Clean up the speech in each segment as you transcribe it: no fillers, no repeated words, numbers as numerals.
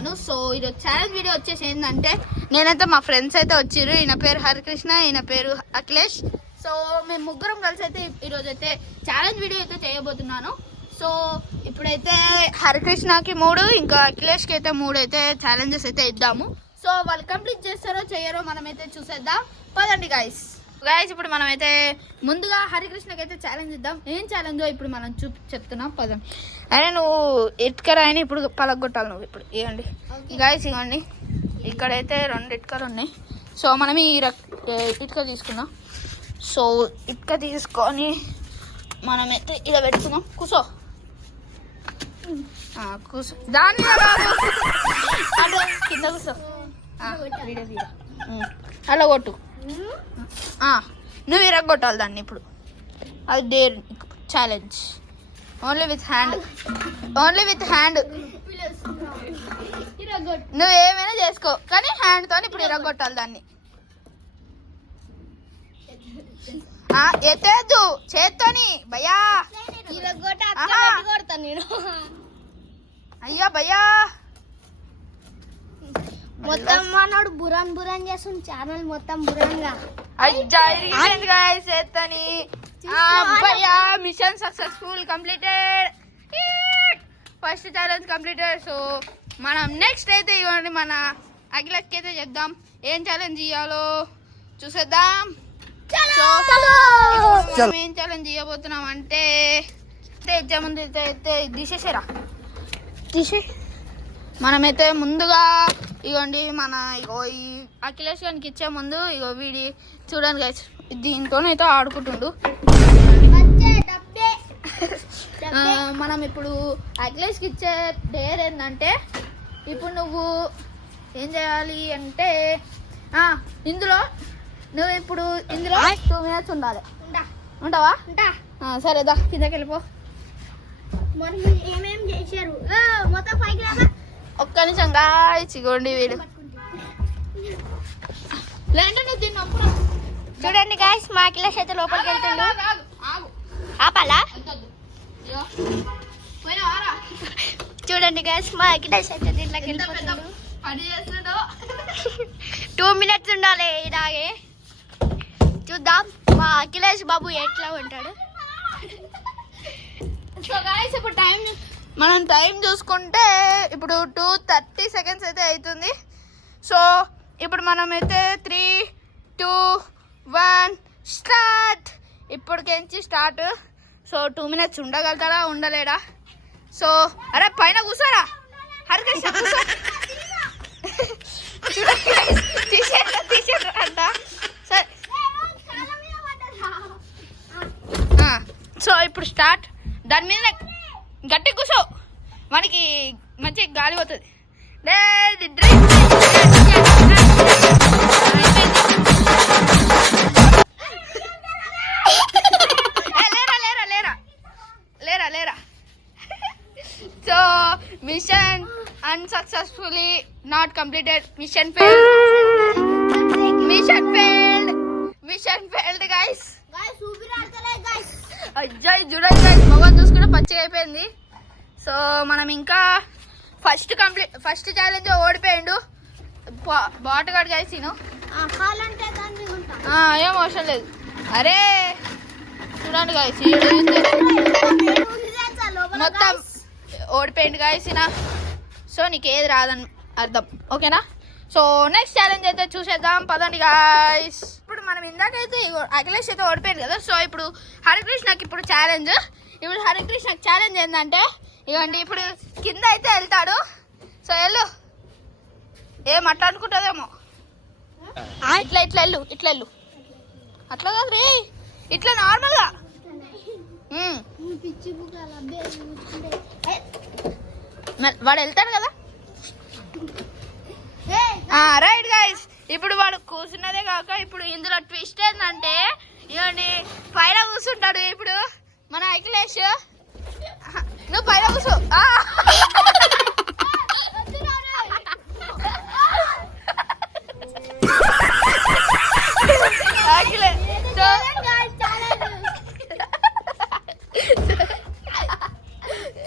చేయబోతున్నాను. సో ఈరోజు challenge video వచ్చేసి ఏంటంటే నేనైతే మా ఫ్రెండ్స్ అయితే వచ్చారు. ఈయన పేరు హరికృష్ణ, ఈయన పేరు అఖిలేష్. సో మేము ముగ్గురం కలిసి అయితే ఈరోజు అయితే ఛాలెంజ్ వీడియో అయితే చేయబోతున్నాను. సో ఇప్పుడైతే హరికృష్ణకి 3 ఇంకా అఖిలేష్కి అయితే 3 అయితే ఛాలెంజెస్ అయితే ఇద్దాము. సో వాళ్ళు కంప్లీట్ చేస్తారో చేయరో మనమైతే చూసేద్దాం. పదండి గైస్. ఇప్పుడు మనమైతే ముందుగా హరికృష్ణకి అయితే ఛాలెంజ్ ఇద్దాం. ఏం ఛాలెంజో ఇప్పుడు మనం చెప్తున్నాం. పదం అయినా నువ్వు ఇటుకరాయని ఇప్పుడు పలగొట్టాలి. నువ్వు ఇప్పుడు ఇవ్వండి గైస్, ఇవ్వండి. ఇక్కడైతే 2 ఇటుకలు ఉన్నాయి. సో మనం ఈ ఇటుక తీసుకుందాం. సో ఇటుక తీసుకొని మనమైతే ఇలా పెట్టుకుందాం. కూసో కూసో, దాని కింద కూసో. అలా కొట్టు, నువ్వు ఇరగొట్టాలి దాన్ని. ఇప్పుడు అది dare challenge. Only with hand. నువ్వు ఏమైనా చేసుకో కానీ హ్యాండ్తో ఇప్పుడు ఇరగొట్టాలి దాన్ని. ఎత్తేద్దు చేత్తోని భయ్యా. అయ్యా భయ్యా, మొత్తం మనోడు బురాన్ చేస్తుంది. ఛానల్ మొత్తం బురాన్గా చేత్తని. Mission successful completed. First challenge completed. So మనం నెక్స్ట్ అయితే ఇవ్వండి మన అఖిలకి అయితే చెప్దాం ఏం ఛాలెంజ్ ఇవ్వాలో చూసేద్దాం. ఏం ఛాలెంజ్ చేయబోతున్నాం అంటే ఇచ్చే ముందు అయితే తీసేసారా మనమైతే ముందుగా ఇగోండి మన ఈ అఖిలేష్ గారికి ఇచ్చే ముందు ఇగో వీడి చూడండి గైస్, దీంతోనైతే ఆడుకుంటుండు. మనం ఇప్పుడు అఖిలేష్కి ఇచ్చే డేర్ ఏంటంటే ఇప్పుడు నువ్వు ఏం చేయాలి అంటే నువ్వు ఇప్పుడు ఇందులో 2 minutes ఉండాలి. ఉంటావా? సరే దా కిందకి వెళ్ళిపో. మరి ఏమేం చేశారు మొత్తం పైకి రాదా? ఒక్క నిమిషం గాయస్, ఇగోండి వీడు. చూడండి గాయస్, మా అఖిలేష్ అయితే లోపలికి వెళ్తుండు. ఆపాలా? చూడండి గాయస్, మా అఖిలేష్ అయితే దీంట్లోకి వెళ్ళిపోతుండు. 2 minutes ఉండాలి ఇలాగే. చూద్దాం మా అఖిలేష్ బాబు ఎట్లా ఉంటాడు. సో గాయస్ ఇప్పుడు మనం టైం చూసుకుంటే ఇప్పుడు 2:30 seconds అయితే అవుతుంది. సో ఇప్పుడు మనమైతే 3, 2, 1 స్టార్ట్. ఇప్పటికేంచి స్టార్ట్. సో 2 minutes ఉండగలుగుతాడా ఉండలేడా? సో అరే పైన కూర్చోరా హరికృష్ణ, కూర్చో. తీసేట అంట. సరే సో ఇప్పుడు స్టార్ట్. దాని మీద గట్టి కూర్చో, మనకి మంచి గాలి పోతుంది. లేరా. So mission unsuccessfully not completed. Mission failed guys. అజ్జాయి చూడండి గైస్, మొగం చూసుకుంటే పచ్చిగా అయిపోయింది. సో మనం ఇంకా ఫస్ట్ ఛాలెంజ్ ఓడిపోయిండు బాటగాడు గైస్. ఏం అవసరం లేదు. అరే చూడండి గైస్, మొత్తం ఓడిపోయిండు గైస్. సో నీకు ఏది రాదని అర్థం, ఓకేనా? సో నెక్స్ట్ ఛాలెంజ్ అయితే చూసేద్దాం. పదండి గాయస్. ఇప్పుడు మనం ఇందాకైతే అఖిలేష్ అయితే ఓడిపోయింది కదా. సో ఇప్పుడు హరికృష్ణకి ఇప్పుడు ఛాలెంజ్. ఇప్పుడు హరికృష్ణకి ఛాలెంజ్ ఏంటంటే ఇవ్వండి, ఇప్పుడు కింద అయితే వెళ్తాడు. సో వెళ్ళు, ఏం అట్లా అనుకుంటుందేమో. ఇట్లా వెళ్ళు. అట్లా కాదు రే, ఇట్లా నార్మల్గా. వాడు వెళ్తాడు కదా. రైట్ గైస్, ఇప్పుడు వాడు కూర్చున్నదే కాక ఇప్పుడు ఇందులో ట్విస్ట్ ఏంటంటే ఇవ్వండి పైన కూర్చుంటాడు. ఇప్పుడు మన అఖిలేష్ నువ్వు పైన కూర్చో.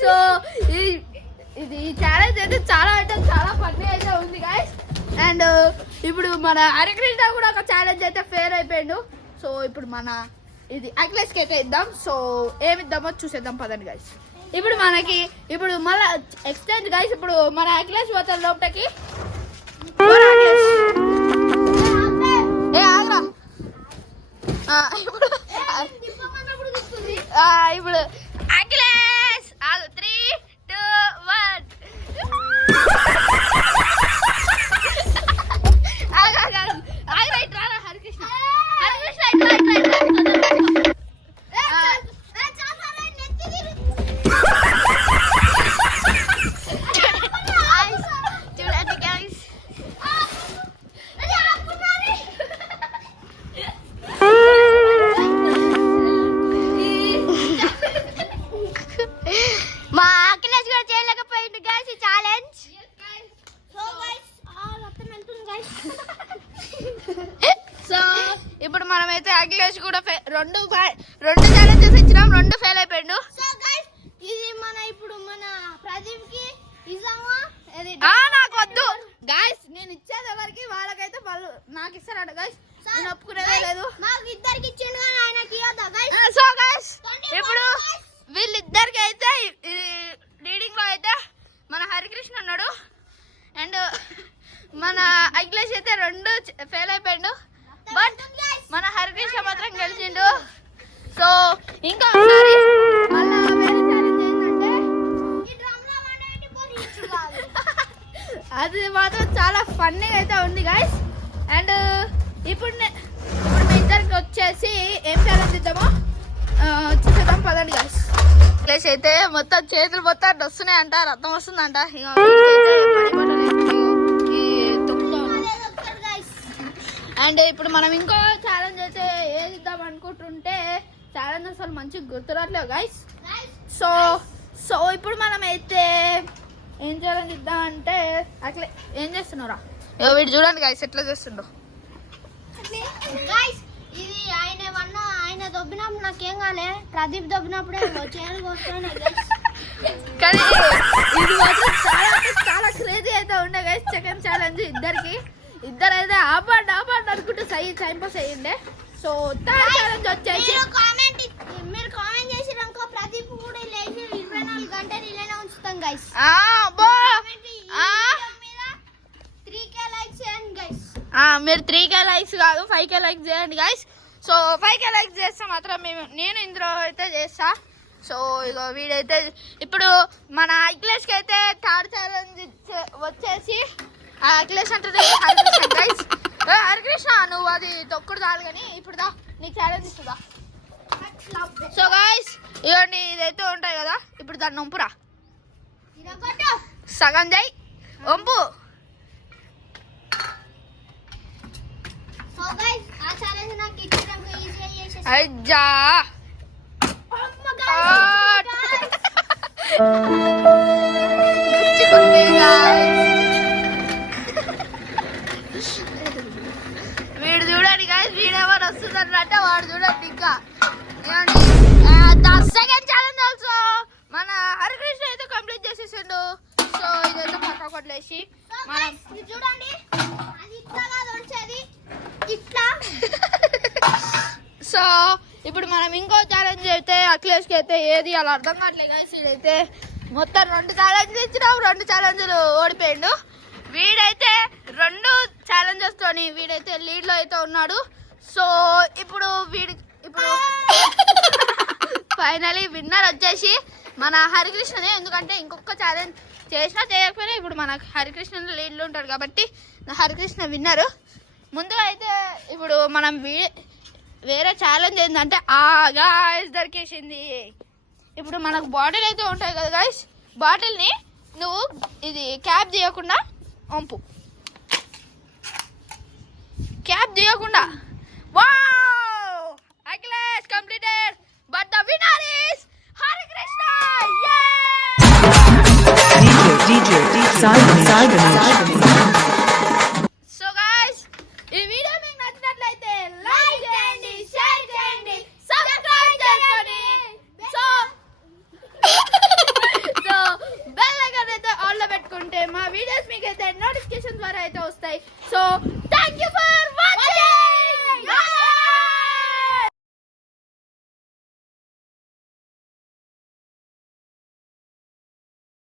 సో ఇది ఛాలెంజ్ అయితే చాలా అంటే చాలా ఇప్పుడు మన హరికృష్ణ కూడా ఒక ఛాలెంజ్ అయితే ఫెయిల్ అయిపోయాడు. సో ఇప్పుడు మన ఇది అఖిలేష్కి అయితే ఇద్దాం. సో ఏమిద్దామో చూసేద్దాం పదండి గైస్. ఇప్పుడు మనకి ఇప్పుడు మళ్ళీ ఎక్స్చేంజ్ గైస్. ఇప్పుడు మన అఖిలేష్ పోతారు లోపలికి. ఏ ఆగ్రా ఇప్పుడు అఖిలేష్ 3, 2, 1 హరికృష్ణ చూడండి గైస్. మా అఖిలేష్ కూడా చేయలేకపోయింది గైస్ ఈ ఛాలెంజ్. సో ఇప్పుడు మనమైతే అఖిలేష్ కూడా రెండు ఛాలెంజెస్ ఇచ్చినాం, 2 ఫెయిల్ అయిపోయిండు. సో గైస్ ఇది మన ఇప్పుడు మన ప్రదీప్ కి ఇస్తామా? నాకు వద్దు గైస్, నేను ఇచ్చేది ఎవరికి వాళ్ళకైతే వాళ్ళు నాకు ఇస్తారట గైస్. నేను ఒప్పుకునేదే లేదు. నాకు ఇద్దరికి ఇచ్చిండు కానీ ఆయనకి ఇవ్వద్దా గైస్? సో గైస్ ఇప్పుడు వీళ్ళిద్దరికి అయితే రీడింగ్ లో అయితే మన హరికృష్ణ ఉన్నాడు అండ్ మన అఖిలేష్ అయితే 2 ఫెయిల్ అయిపోయాడు. బట్ మన హరికృష్ణ మాత్రం గెలిచిండు. సో ఇంకా ఒకసారి మళ్ళా వేరే ఛాలెంజ్ ఏంటంటే అది మాత్రం చాలా ఫన్నీగా అయితే ఉంది గైస్. అండ్ ఇప్పుడు మీ ఇద్దరికి వచ్చేసి ఏం ఛాలెంజ్ ఇద్దామో చూసేద్దాం పదండి గైస్. అఖిలేష్ అయితే మొత్తం చేతులు మొత్తం వస్తున్నాయంట, రక్తం వస్తుందంట. అండ్ ఇప్పుడు మనం ఇంకో ఛాలెంజ్ అయితే ఏది ఇద్దాం అనుకుంటుంటే ఛాలెంజ్ అసలు మంచిగా గుర్తురాట్లేవు గైస్. సో ఇప్పుడు మనం అయితే ఏం ఛాలెంజ్ ఇద్దాం అంటే అట్లా ఏం చేస్తున్నారా వీడు చూడండి గైస్ ఎట్లా చేస్తుండో. గైస్ ఇది ఆయన దొబ్బినప్పుడు నాకేం కాలే, ప్రదీప్ దొబ్బినప్పుడే చేయాలి వస్తున్నాయి గైస్. కానీ ఇది మాత్రం చాలా క్రేజీ అయితే ఉండే గైస్. సెకండ్ ఛాలెంజ్ ఇద్దరైతే ఆపండి అనుకుంటూ టైం పాస్ అయ్యిండే. సో థర్డ్ ఛాలెంజ్ వచ్చేసి మీరు కామెంట్ చేసినాక ప్రదీప్ కూడా లేచి 24 గంటలు ఇలానే ఉంచుతాం గైస్. 3K లైక్స్ చేయండి గైస్. మీరు 3K లైక్స్ కాదు 5K లైక్స్ చేయండి గైస్. సో 5K లైక్స్ చేస్తే మాత్రం నేను ఇందులో అయితే చేస్తా. సో ఇక వీడైతే ఇప్పుడు మన అఖిలేష్కి అయితే థర్డ్ ఛాలెంజ్ వచ్చేసి అఖిలేష్ అంటే హరికృష్ణ గైస్. హరికృష్ణ నువ్వు అది తొక్కుడు చాలు కానీ ఇప్పుడు దా నీకు ఛాలెంజ్ ఇస్తుందా. సో గైస్ ఇవన్నీ ఇదైతే ఉంటాయి కదా, ఇప్పుడు దాన్ని వంపురా, సగం చేయి వంపు. సో గైస్ ఆ ఛాలెంజ్ నాకు ఇచ్చినాక ఈజీగా చేసేసి అయ్యా వీడు చూడండి గైస్, వీడెవరు వస్తుందన్నట్టే వాడు చూడండి. ఇంకా సెకండ్ ఛాలెంజ్ ఆల్సో మన హరికృష్ణ అయితే కంప్లీట్ చేసేసిండు. సో ఇదైతే పక్క కొట్లేసి మనం చూడండి అది ఇట్లా కాదు వచ్చేది ఇట్లా. సో ఇప్పుడు మనం ఇంకో ఛాలెంజ్ అయితే అఖిలేష్కి అయితే ఏది అలా అర్థం కావట్లేదు గైస్. వీడైతే మొత్తం 2 ఛాలెంజ్లు ఇచ్చినాం, 2 ఛాలెంజ్లు ఓడిపోయిండు. వీడైతే 2 ఛాలెంజెస్ తోని వీడైతే లీడ్ లో అయితే ఉన్నాడు. సో ఇప్పుడు ఫైనలీ విన్నర్ వచ్చేసి మన హరికృష్ణనే. ఎందుకంటే ఇంకొక ఛాలెంజ్ చేసినా చేయకపోయినా ఇప్పుడు మన హరికృష్ణ లీడ్లో ఉంటాడు కాబట్టి హరికృష్ణ విన్నరు. ముందుగా అయితే ఇప్పుడు మనం వేరే ఛాలెంజ్ ఏంటంటే గాయస్ దొరికేసింది. ఇప్పుడు మనకు బాటిల్ అయితే ఉంటాయి కదా గాయస్, బాటిల్ని నువ్వు ఇది క్యాప్ తీయకుండా వంపు, క్యాప్ తీయకుండా. Wow Akhilesh completed but the winner is Harikrishna. DJ so guys ఈ వీడియో మీకు నచ్చినట్లయితే లైక్ చేయండి, షేర్ చేయండి, సబ్స్క్రైబ్ చేసుకోండి. సో బెల్ ఐకాన్ అయితే ఆన్ లో పెట్టుకుంటే మా వీడియోస్ మీకు అయితే నోటిఫికేషన్ ద్వారా అయితే వస్తాయి. So thank you for